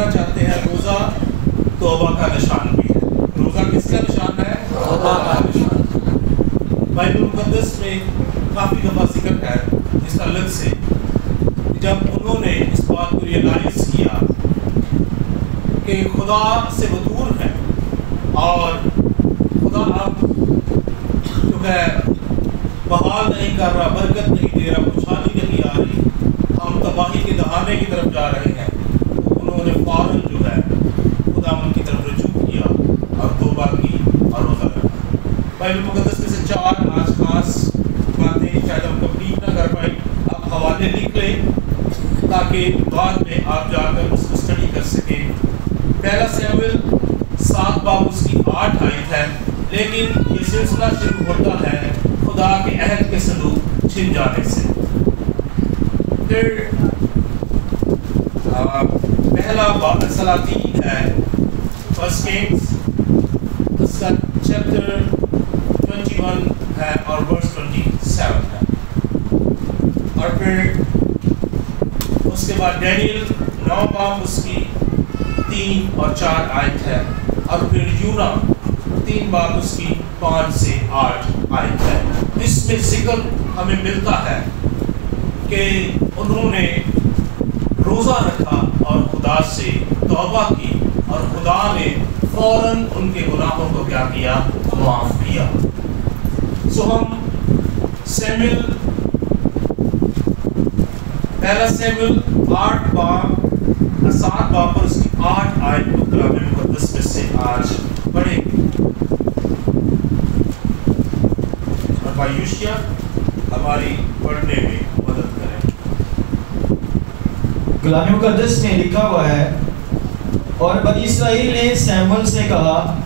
پڑھنا چاہتے ہیں روزہ توبہ کا نشان بھی ہے. روزہ کس کا نشان ہے؟ توبہ کا نشان. بائبل مقدس میں کافی دفعہ ذکر ہے اس تعلق سے جب انہوں نے اس بات کو ریئلائز کیا کہ خدا سے وہ دور ہے اور خدا اب جو ہے بحال نہیں کر رہا، برکت نہیں دے رہا، خوشحالی نہیں آ رہی، ہم تباہی کے دہانے کی طرف جا رہے ہیں، تو انہوں نے فوراً جو ہے خداوند کی طرف رجوع کیا اور توبہ کی اور روزہ رکھا. بائبل مقدس میں سے 4 آج خاص باتیں شاید ہم کمپلیٹ نہ کر پائیں، آپ حوالے لکھ لیں تاکہ بعد میں آپ جا کر اس کو اسٹڈی کر سکیں. پہلا سیموئیل 7 باب اس کی 8 آیت ہے، لیکن یہ سلسلہ شروع ہوتا ہے خدا کے عہد کے صندوق چھن جانے سے. پھر پہلا سلاطین ہے، فرسٹ کنگز اس کا چیپٹر 21 ہے اور ورس 27 ہے. اور پھر اس کے بعد ڈینیل 9 باب اس کی 3 اور 4 آیت ہے. اور پھر یونا 3 باب اس کی 5 سے 8 آیت ہے. اس میں ذکر ہمیں ملتا ہے کہ انہوں نے روزہ رکھا اور خدا سے توبہ کی اور خدا نے فوراً ان کے گناہوں کو کیا کیا؟ معاف کیا. سو ہم سیموئیل پہلا سیموئیل 7 باب پر اس کی 8 آیت کو کلام مقدس میں سے آج پڑھیں گے. اور بھائی یوشیا ہماری پڑھنے میں مدد کریں. کلام مقدس میں لکھا ہوا ہے، اور بنی اسرائیل نے سیموئیل سے کہا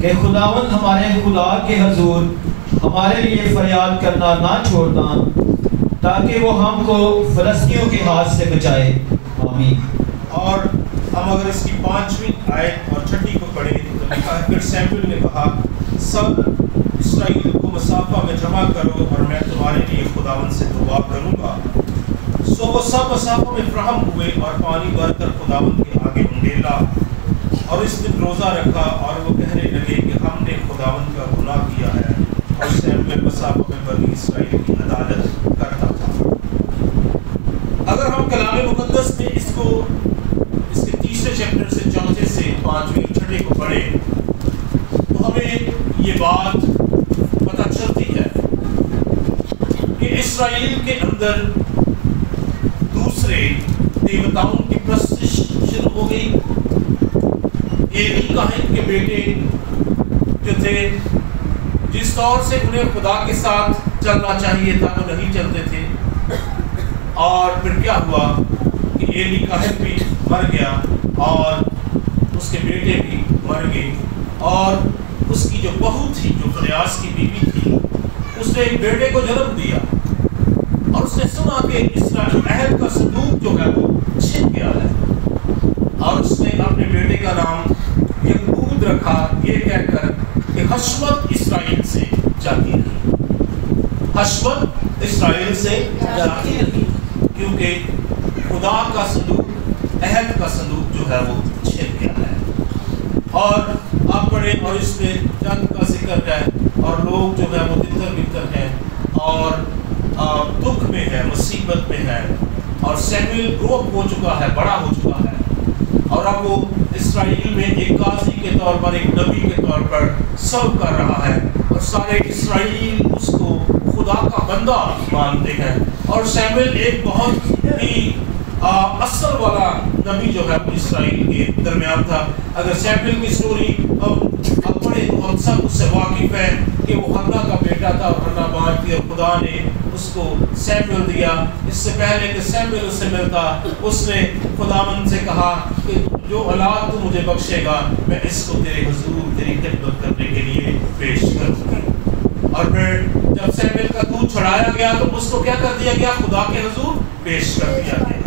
کہ خداوند ہمارے خدا کے حضور ہمارے لیے فریاد کرنا نہ چھوڑنا تاکہ وہ ہم کو فلسطینیوں کے ہاتھ سے بچائے. آمین. اور ہم اگر اس کی 5ویں آیت اور 6 کو پڑھیں تو لکھا ہے، پھر سیموئیل نے کہا سب اسرائیل کو مصافہ میں جمع کرو اور میں تمہارے لیے خداوند سے دعا کروں گا. سو وہ سب مصافہ میں فراہم ہوئے اور پانی بھر کر خداوند کے آگے انڈیلا اور اس دن روزہ رکھا. اور وہ کہنے لگے کہ ہم نے خداوند کا گناہ کیا ہے. اور سیموئیل مصافہ میں بنی اسرائیل کی عدالت کرتا تھا. اگر ہم کلام مقدس میں اس کے 3 چیپٹر سے 4 سے 5ویں 6 کو پڑھیں تو ہمیں یہ بات پتہ چلتی ہے کہ اسرائیل کے اندر دوسرے دیوتاؤں کی پرستش شروع ہو گئی. ایلی کاہن کے بیٹے جو تھے، جس طور سے انہیں خدا کے ساتھ چلنا چاہیے تھا وہ نہیں چلتے تھے. اور پھر کیا ہوا کہ ایلی کاہن بھی مر گیا اور اس کے بیٹے بھی مر گئے. اور اس کی جو بہو تھی، جو فنیاس کی بیوی تھی، اس نے ایک بیٹے کو جنم دیا. اور اس نے سنا کہ اسرائیل عہد کا صندوق جو ہے وہ چھن گیا ہے. اور اس نے اپنے بیٹے کا نام یعقوب رکھا، یہ کہہ کر کہ حشمت اسرائیل سے جاتی رہی. حشمت اسرائیل سے جاتی رہی کیونکہ خدا کا صندوق، عہد کا صندوق جو ہے وہ چھن گیا ہے. اور آپ پڑھیں اور اس میں جنگ کا ذکر ہے اور لوگ جو ہے وہ تتر بتر ہیں اور دکھ میں ہے، مصیبت میں ہے. اور سیموئیل گرو اپ ہو چکا ہے، بڑا ہو چکا ہے. اور اب وہ اسرائیل میں ایک قاضی کے طور پر، ایک نبی کے طور پر سرو کر رہا ہے. اور سارے اسرائیل اس کو خدا کا بندہ مانتے ہیں. اور سیموئیل ایک بہت ہی اثر والا نبی جو ہے وہ اسرائیل کے درمیان تھا. اگر سیموئیل کی سٹوری ہم پڑھیں تو ہم سب اس سے واقف ہیں کہ وہ ہنّا کا بیٹا تھا اور ہنّا بانٹ تھی اور خدا نے اس کو سیموئیل دیا. اس سے پہلے کہ سیموئیل اس سے ملتا، اس نے خداوند سے کہا کہ جو اولاد تو مجھے بخشے گا میں اس کو تیرے حضور تیری خدمت کرنے کے لیے پیش کروں گی. اور پھر جب سیموئیل کا دودھ چھڑایا گیا تو اس کو کیا کر دیا گیا؟ خدا کے حضور پیش کر دیا گیا.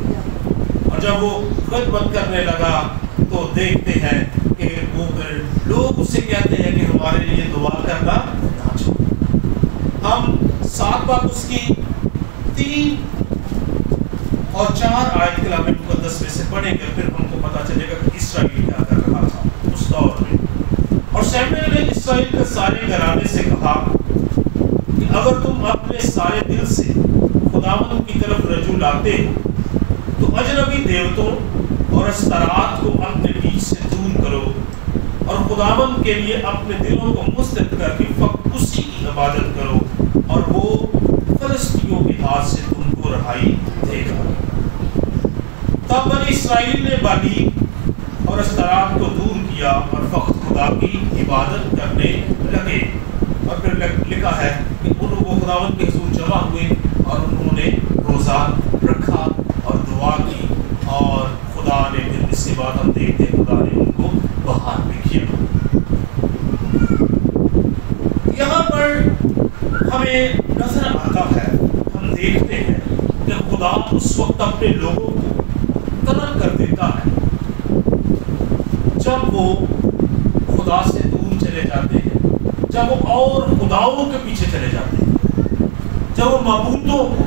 اور جب وہ خدمت کرنے لگا تو دیکھتے ہیں کہ وہ پھر لوگ اس سے کہتے ہیں کہ ہمارے لیے دعا کرنا نہ چھوڑو. ہم 7 باب اس کی 3 اور 4 آیت کلام مقدس میں سے پڑھیں گے، پھر ہم کو پتہ چلے گا سارے گھرانے سے کہا کہ اگر تم اپنے سارے دل سے خداوند کی طرف رجوع لاتے ہو تو اجنبی دیوتوں اور استرات کو اپنے بیچ سے دور کرو اور خداوند کے لیے اپنے دلوں کو مسترد کر کے فقط اسی کی عبادت کرو اور وہ فلسطینیوں کے ہاتھ سے تم کو رہائی دے گا۔ تب بنی اسرائیل نے بالی اور استرات کو دور کیا اور فقط خدا کی عبادت کرنے لگے۔ اور پھر لکھا ہے کہ وہ خداوند کے حضور جمع ہوئے اور انہوں نے روزہ رکھا اور دعا کی، اور خدا نے پھر اس کے بعد ہم دیکھتے ہیں خدا نے ان کو باہر بھی کیا۔ یہاں پر ہمیں نظر آتا ہے، ہم دیکھتے ہیں کہ خدا اس وقت اپنے لوگوں کو طلب کر دیتا ہے جب وہ خدا سے دور چلے جاتے ہیں، جب وہ اور خداؤں کے پیچھے چلے جاتے ہیں، جب وہ معبودوں کو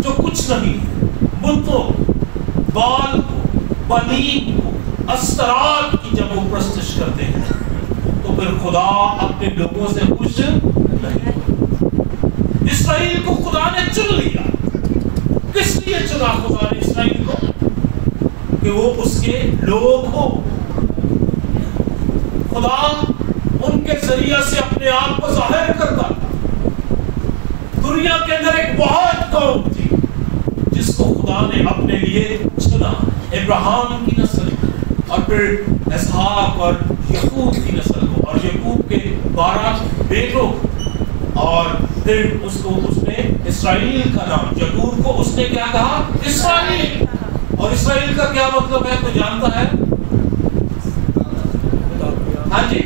جو کچھ نہیں بتوں بال کو بنین کو استرات کی جب وہ پرستش کرتے ہیں تو پھر خدا اپنے لوگوں سے خوش نہیں۔ اسرائیل کو خدا نے چن لیا۔ کس لیے چنا خدا نے اسرائیل کو؟ کہ وہ اس کے لوگ ہو۔ خدا ان کے ذریعہ سے اپنے آپ کو ظاہر کرتا۔ دنیا کے اندر ایک بہت قوم تھی جس کو خدا نے اپنے لیے چنا، ابراہیم کی نسل اور پھر اسحاق اور یعقوب کی نسل کو، اور یعقوب کے 12 بیٹوں، اور پھر اس نے اسرائیل کا نام، یعقوب کو اس نے کیا کہا؟ اسرائیل۔ اور اسرائیل کا کیا مطلب ہے؟ کوئی جانتا ہے؟ ہاں جی،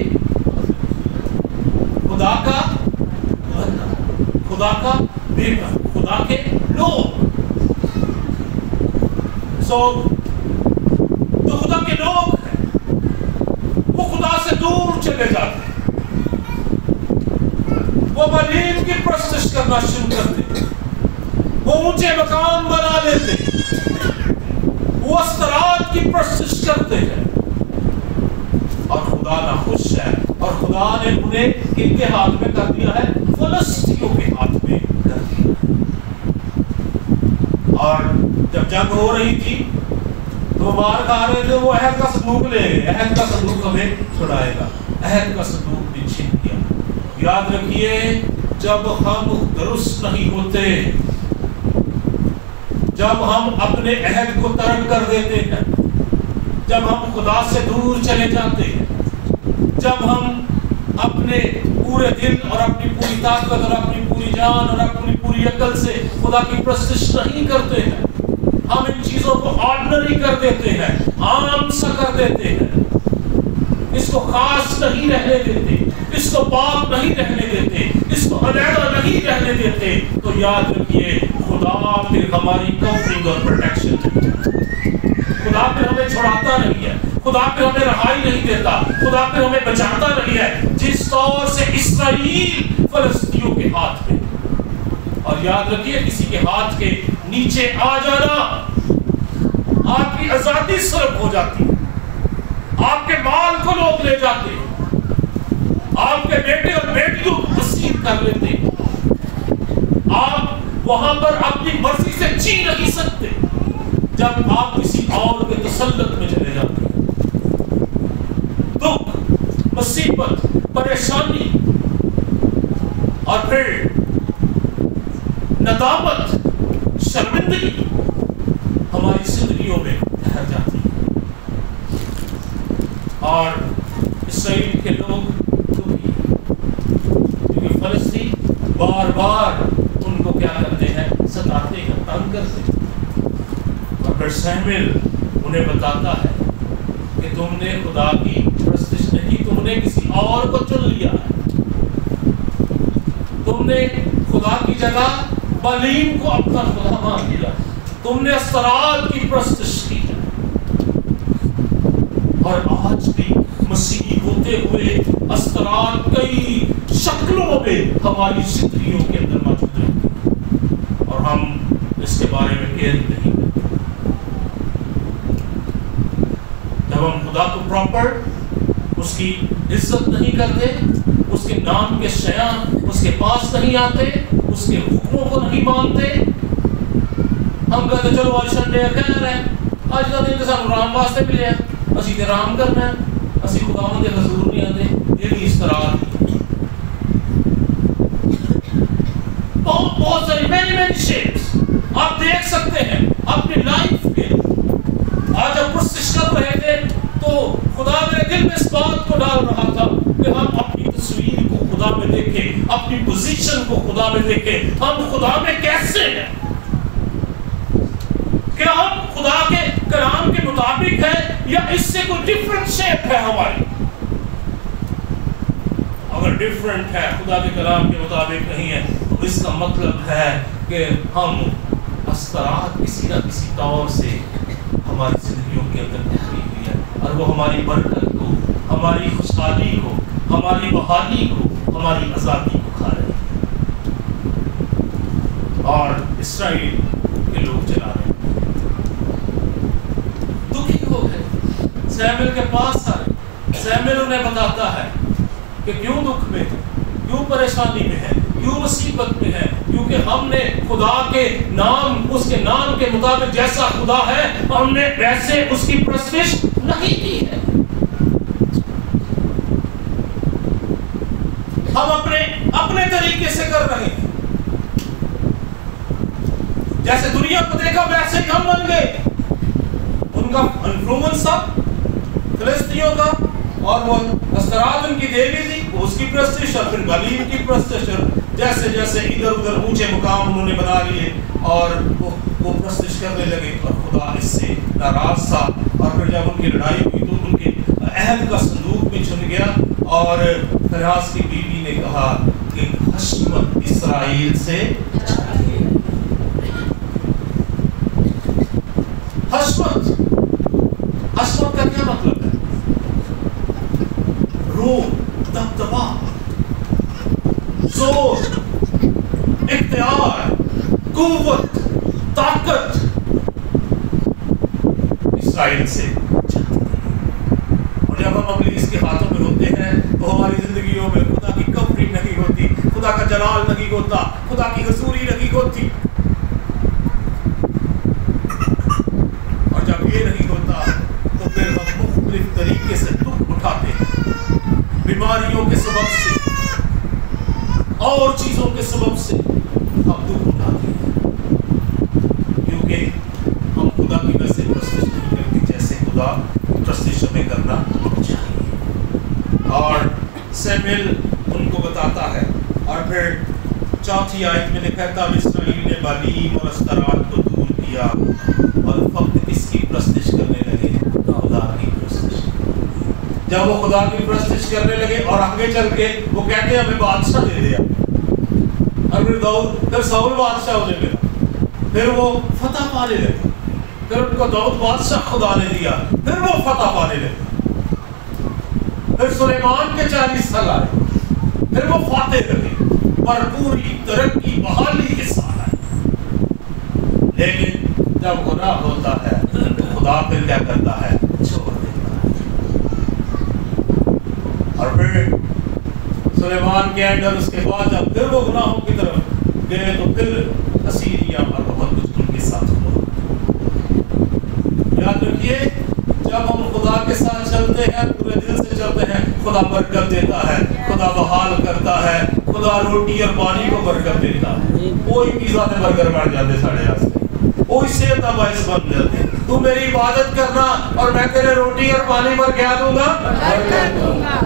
خدا کا بندہ، خدا کا بیٹا، خدا کے لوگ۔ تو خدا کے لوگ ہیں، وہ خدا سے دور چلے جاتے ہیں، وہ بالیل کی پرستش کرنا شروع کرتے ہیں، وہ اونچے مقام بنا لیتے ہیں، وہ استرات کی پرستش کرتے ہیں، اور خدا ناخوش ہے، اور خدا نے انہیں ان کے ہاتھ میں کر دیا ہے، فلسطینیوں کے ہاتھ میں کر دیا۔ اور جب جنگ ہو رہی تھی تو مار کھا رہے تھے، وہ عہد کا صندوق لے گئے، عہد کا صندوق ہمیں چھڑائے گا، عہد کا صندوق بھی چھن گیا۔ یاد رکھیے، جب ہم درست نہیں ہوتے، جب ہم اپنے عہد کو ترک کر دیتے ہیں، جب ہم خدا سے دور چلے جاتے ہیں، جب ہم اپنے پورے دل اور اپنی پوری طاقت اور اپنی پوری جان اور اپنی پوری عقل سے خدا کی پرستش نہیں کرتے ہیں، ہم ان چیزوں کو آرڈنری کر دیتے ہیں، عام سا کر دیتے ہیں، اس کو خاص نہیں رہنے دیتے، اس کو پاک نہیں رہنے دیتے، اس کو علیحدہ نہیں رہنے دیتے، تو یاد رکھیے خدا پھر ہماری کورنگ اور پروٹیکشن نہیں ہے، خدا پھر ہمیں چھڑاتا نہیں ہے، خدا پھر ہمیں رہائی نہیں دیتا، خدا پھر ہمیں بچاتا نہیں ہے، جس طور سے اسرائیل فلسطینیوں کے ہاتھ میں۔ اور یاد رکھیے، کسی کے ہاتھ کے نیچے آ جانا آپ کی آزادی سلب ہو جاتی ہے، آپ کے مال کو لوگ لے جاتے ہیں، آپ کے بیٹے اور بیٹیوں کو اسیر کر لیتے ہیں، آپ وہاں پر اپنی مرضی سے جی نہیں سکتے جب آپ کسی اور کے تسلط میں چلے جاتے ہیں۔ دکھ، مصیبت، پریشانی اور پھر ندامت، شرمندگی ہماری زندگیوں میں ٹھہر جاتی ہے، اور اسرائیل کے لوگ دکھی، کیونکہ فلسطین بار بار ان کو کیا کرتے ہیں؟ ستاتے ہیں، تنگ کرتے ہیں۔ اور پھر سیموئیل انہیں بتاتا ہے کہ تم نے خدا کی پرستش نہیں، تم نے کسی اور کو چن لیا ہے، تم نے خدا کی جگہ بالیم کو اپنا خدا مان لیا، تم نے استرات کی پرستش کی ہے۔ اور آج بھی مسیحی ہوتے ہوئے استرات کئی شکلوں میں ہماری زندگیوں کے اندر موجود رہتی ہے، اور ہم اس کے بارے میں کیئر نہیں کرتے۔ جب ہم خدا کو پراپر اس کی عزت نہیں کرتے، اس کے نام کے شیاں اس کے پاس نہیں آتے، اس کے حکموں کو نہیں مانتے. ہم کہتے چلو آج سنڈے خیر ہے، آج کا دن تو سانو رام واسطے ملے، اسی تے رام کرنا ہے، اسی خداوند دے حضور نہیں آتے. یہ بھی اس طرح بہت ساری مینی شیپس آپ دیکھ سکتے ہیں اپنی لائف کے. آج ہم پرستش کر رہے تھے تو خدا میرے دل میں اس بات کو ڈال رہا تھا کہ ہم اپنی تصویر کو خدا میں دیکھیں، اپنی پوزیشن کو خدا میں دیکھیں، ہم خدا میں کیسے ہیں، کہ ہم خدا کے کلام کے مطابق ہیں یا اس سے کوئی ڈیفرنٹ شیپ ہے ہماری. اگر ڈیفرنٹ ہے، خدا کے کلام کے مطابق نہیں ہے، تو اس کا مطلب ہے کہ ہم استراحت کسی نہ کسی طور سے ہماری زندگیوں کے اندر پھیلی ہوئی ہے، اور وہ ہماری برکت کو، ہماری خوشحالی کو، ہماری بحالی کو، ہماری آزادی کو کھا رہے ہیں. اور اسرائیل کے لوگ چلا رہے ہیں، دکھی ہو گئے، سیموئیل کے پاس آئے. سیموئیل انہیں بتاتا ہے کہ کیوں دکھ میں ہے، کیوں پریشانی میں ہے، کیوں مصیبت میں ہے، کیونکہ ہم نے خدا کے نام، اس کے نام کے مطابق جیسا خدا ہے ہم نے ویسے اس کی پرستش نہیں کی ہے. ہم اپنے طریقے سے کر رہے ہیں، جیسے دنیا کو دیکھا ویسے ہی ہم بن گئے. ان کا انفلوئنس تھا فلسطینیوں کا، اور وہ استراد ان کی دیوی تھی، وہ اس کی پرستش، اور پھر بالیم کی پرستش. جیسے جیسے ادھر ادھر اونچے مقام انہوں نے بنا لیے اور وہ پرستش کرنے لگے، اور خدا اس سے ناراض تھا. اور پھر جب ان کی لڑائی ہوئی تو ان کے عہد کا صندوق بھی چھن گیا، اور فراس کی بیوی نے کہا کہ حشمت اسرائیل سے حشمت کا کیا مطلب ہے؟ روح، دبدبا، زور، اختیار، قوت، طاقت اسرائیل سے. اور جب ہم ابلیس کے ہاتھوں میں ہوتے ہیں تو ہماری زندگیوں میں خدا کی کورنگ نہیں ہوتی، خدا کا جلال نہیں ہوتا، خدا کی حضوری نہیں ہوتی. اور جب یہ نہیں ہوتا تو پھر ہم مختلف طریقے سے دکھ اٹھاتے ہیں، بیماریوں کے سبب سے اور چیزوں کے سبب سے ہم دکھ اٹھاتے ہیں، کیونکہ ہم خدا کی وجہ سے پرستش نہیں کرتے جیسے خدا پرستش ہمیں کرنا چاہیے. اور سیموئیل ان کو بتاتا ہے، اور پھر 4 آیت میں لکھا ہے تب اسرائیل نے بالیم اور استراد کو دور کیا اور فقط اس کی پرستش کرنے لگے، خدا کی پرستش. جب وہ خدا کی پرستش کرنے لگے اور آگے چل کے وہ کہتے ہیں ہمیں بادشاہ دے دیا، اور پھر ساؤل بادشاہ ہونے لگا، پھر وہ فتح پانے لگے، پھر ان کو داؤد بادشاہ خدا نے دیا، پھر وہ فتح پانے لگے. پھر سلیمان کے 40 سال آئے، پھر وہ فاتح رہے، پر پوری ترقی بحالی کے ساتھ آئے. لیکن جب گناہ ہوتا ہے تو خدا پھر کیا کرتا ہے؟ چھوڑ دیتا ہے. اور پھر سلیمان کے اندر اس کے بعد جب پھر وہ گناہوں کی طرف گئے تو پھر اسیریا اور بہت کچھ ان کے ساتھ ہوا. یاد رکھیے جب ہم خدا کے ساتھ چلتے ہیں، پورے دل سے چلتے ہیں، خدا برکت دیتا ہے، خدا بحال کرتا ہے، خدا روٹی اور پانی کو برکت دیتا ہے. کوئی پیزا سے برگر بڑھ جاتے ساڑھے راستے، کوئی صحت کا باعث بن جاتے. تو میری عبادت کرنا اور میں تیرے روٹی اور پانی پر کیا دوں گا؟ برکت دوں گا.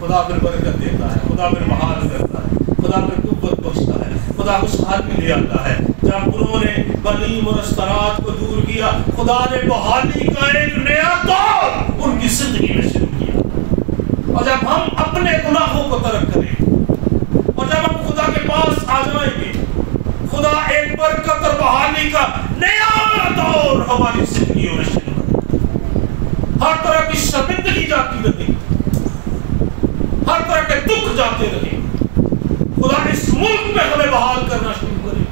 خدا پھر برکت دیتا ہے، خدا پھر بحال کرتا ہے، خدا پھر قوت بخشتا ہے، خدا خوشحالی لے آتا ہے. جب انہوں نے بالیم اور استراد کو دور کیا، خدا نے بحالی کا ایک نیا دور ان کی زندگی میں شروع کیا. اور جب ہم اپنے گناہوں کو ترک کریں اور جب ہم خدا کے پاس آ جائیں گے، خدا ایک برکت اور بحالی کا نیا دور ہماری زندگیوں میں شروع کرے. ہر طرح کی شرمندگی جاتی رہے، ہر طرح کے دکھ جاتے رہے. خدا اس ملک میں ہمیں بحال کرنا شروع کرے.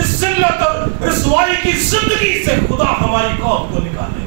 اس ذلت اور رسوائی کی زندگی سے خدا ہماری قوم کو نکالے.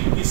21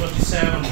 27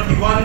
21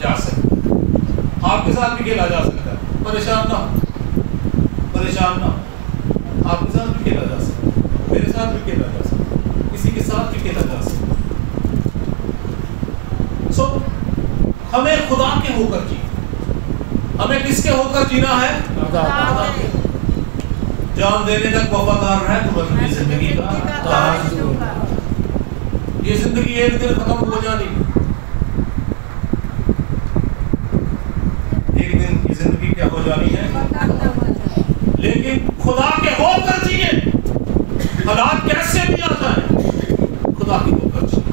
جا سکتا ہے. آپ کے ساتھ بھی کھیلا جا سکتا ہے. پریشان نہ آپ کے ساتھ بھی کھیلا جا سکتا ہے, میرے ساتھ بھی کھیلا جا سکتا ہے, کسی کے ساتھ بھی کھیلا جا سکتا ہے. سو ہمیں خدا کے ہو کر جینا, ہمیں کس کے ہو کر جینا ہے؟ خدا کے. جان دینے تک وفادار رہے تو اپنی زندگی کا تاج ہوگا. یہ زندگی ایک دن ختم ہو جانی, ایک دن کی زندگی کیا ہو جانی ہے, لیکن خدا کے ہو کر جیے. حالات کیسے بھی آ جائیں, خدا کی ہو کر جیے.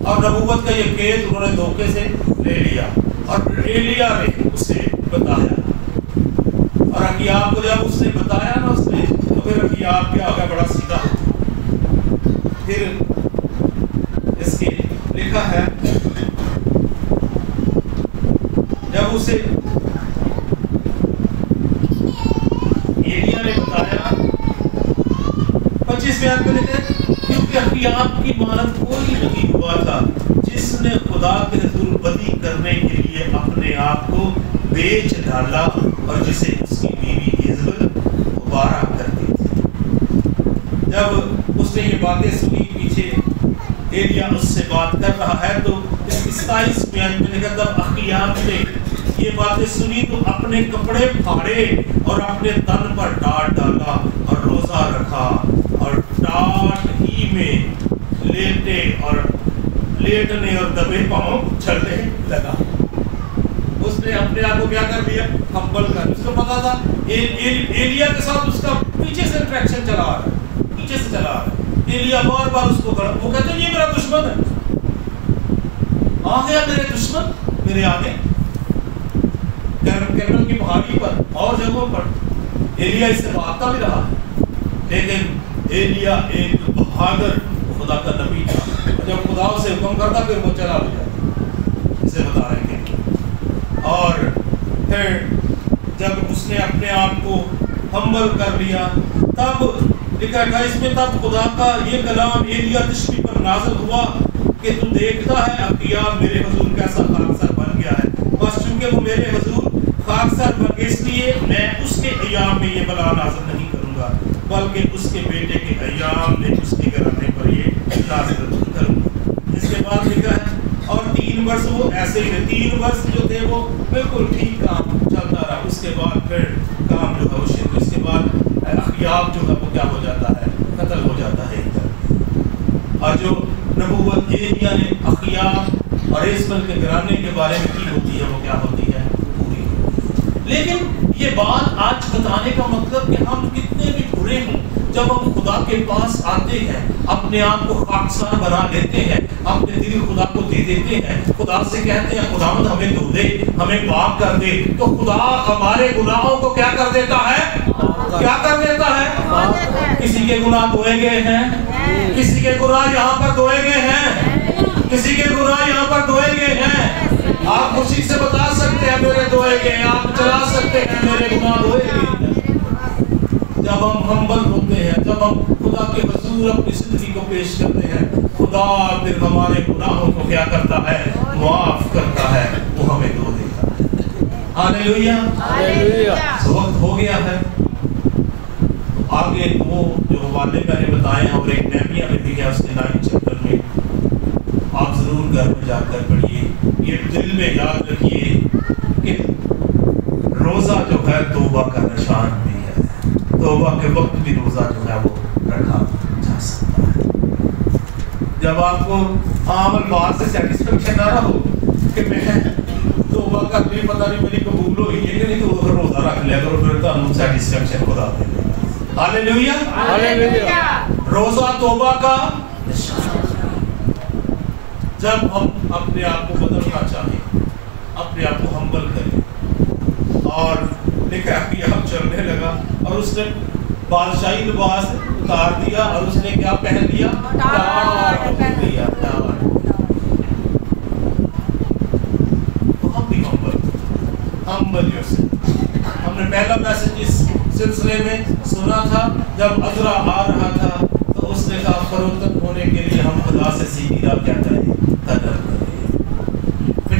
اور نبوت کا یہ قید انہوں نے دھوکے سے لے لیا, اور ایلیا نے اسے بتایا, اور اخیاب کو جب اس نے بتایا نا اس نے, تو پھر اخیاب کیا ہوگا, بڑا سیدھا. پھر اس کے لکھا ہے جب اسے ایلیا نے بتایا, 25 میں لکھے, کیونکہ اخیاب کی مانند کوئی نہیں ہوا تھا جس نے خدا کے حضور بدی کرنے کے لیے اپنے آپ کو بیچ ڈالا, اور جسے اس کی بیوی ایزبل مبارک کرتی تھی. جب اس نے یہ باتیں سنی, پیچھے ایلیا اس سے بات کر رہا ہے, تو اس کی 27 میں لکھا, تب اخیاب نے یہ باتیں سنی تو اپنے کپڑے پھاڑے اور اپنے تن پر ٹاٹ ڈالا اور روزہ رکھا, اور ٹاٹ ہی میں لیٹنے اور دبے پاؤں چلنے لگا. اس نے اپنے آپ کو کیا کر دیا, ہمبل کر. اس کو پتا تھا ایلیا کے ساتھ اس کا پیچھے سے انٹریکشن چلا آ رہا ہے, پیچھے سے چلا آ رہا ہے. ایلیا بار بار اس کو کڑا, وہ کہتے ہیں یہ میرا دشمن ہے, آ گیا میرے دشمن میرے آگے. کیمرل کی پہاڑی پر اور جگہوں پر ایلیا اس سے بھاگتا بھی رہا, لیکن ایلیا ایک بہادر خدا کا نبی تھا. جب خدا اسے حکم کرتا پھر وہ چلا بھی جاتا, اسے بتا رہے ہیں. اور پھر جب اس نے اپنے آپ کو ہمبل کر لیا, تب لکھا 28 میں, تب خدا کا یہ کلام ایلیا تشبی پر نازل ہوا کہ تو دیکھتا ہے اخیاب میرے حضور کیسا خاکسار بن گیا ہے, بس چونکہ وہ میرے حضور خاکسار بن گئے اس لیے میں اس کے ایام میں یہ بلا نازل نہیں کروں گا, بلکہ اس کے بیٹے کے ایام میں اس کے گھرانے پر یہ نازل کروں گا. اس کے بعد لکھا ہے, اور 3 برس وہ ایسے ہی رہے, 3 برس جو تھے وہ بالکل ٹھیک کام چلتا رہا. اس کے بعد پھر کام جو ہے وہ شروع, اس کے بعد اخیاب جو ہے وہ کیا ہو جاتا ہے, قتل ہو جاتا ہے. اور جو نبوت ایلیا نے اخیاب اور ایزبل کے گھرانے کے بارے میں کی ہوتی ہے وہ کیا ہوتی ہے, پوری. لیکن یہ بات آج بتانے کا مطلب کہ ہم کتنے بھی برے ہوں, جب ہم خدا کے پاس آتے ہیں, اپنے آپ کو خاکسار بنا لیتے ہیں, اپنے دل خدا کو دے دیتے ہیں, خدا سے کہتے ہیں خداوند ہمیں دھو دے, ہمیں پاک کر دے, تو خدا ہمارے گناہوں کو کیا کر دیتا ہے, کیا کر دیتا ہے. کسی کے گناہ دھوئے گئے ہیں, کسی کے گناہ یہاں پر دھوئے گئے ہیں, کسی کے گناہ یہاں پر دھوئے گئے ہیں. آپ خوشی سے بتا سکتے ہیں میرے دھوئے گئے ہیں, آپ چلا سکتے ہیں میرے گناہ دھوئے گئے ہیں. جب ہم ہمبل ہوتے ہیں, جب ہم خدا کے حضور اپنی زندگی کو پیش کرتے ہیں, خدا پھر ہمارے گناہوں کو کیا کرتا ہے, معاف کرتا ہے, وہ ہمیں دھو دیتا ہے. ہاللیلویا, ہاللیلویا. وقت ہو گیا ہے. آگے وہ جو حوالے میں نے بتائے ہیں, اور ایک نہمیہ میں بھی ہے اس کے 9 چیپٹر میں, آپ ضرور گھر میں جا کر پڑھیے. یہ دل میں یاد رکھیے کہ روزہ جو ہے توبہ کا نشان بھی ہے, توبہ کے وقت بھی روزہ جو ہے وہ رکھا جا سکتا ہے. جب آپ کو عام الفاظ سے سیٹسفیکشن نہ رہا ہو کہ میں توبہ کر لی, پتہ نہیں میری قبول ہوئی ہے کہ نہیں, تو روزہ رکھ لیا کرو, پھر تو سیٹسفیکشن خدا دے گا. ہاللیلویا, ہاللیلویا. روزہ توبہ کا نشان. جب ہم اپنے آپ کو بدلنا چاہیں, اپنے آپ کو ہمبل کریں, اور لکھا کہ اب چلنے لگا, اور اس نے بادشاہی لباس اتار دیا, اور اس نے کیا پہن لیا, ٹاٹ پہن لیا. تو ہم بھی ہمبل یورسیلف. ہم نے پہلا میسج اس سلسلے میں سنا تھا, جب عذرا آ رہا تھا تو اس نے کہا فروتن ہونے کے لیے ہم خدا سے سیدھی راہ کیا کریں, قدر کریں.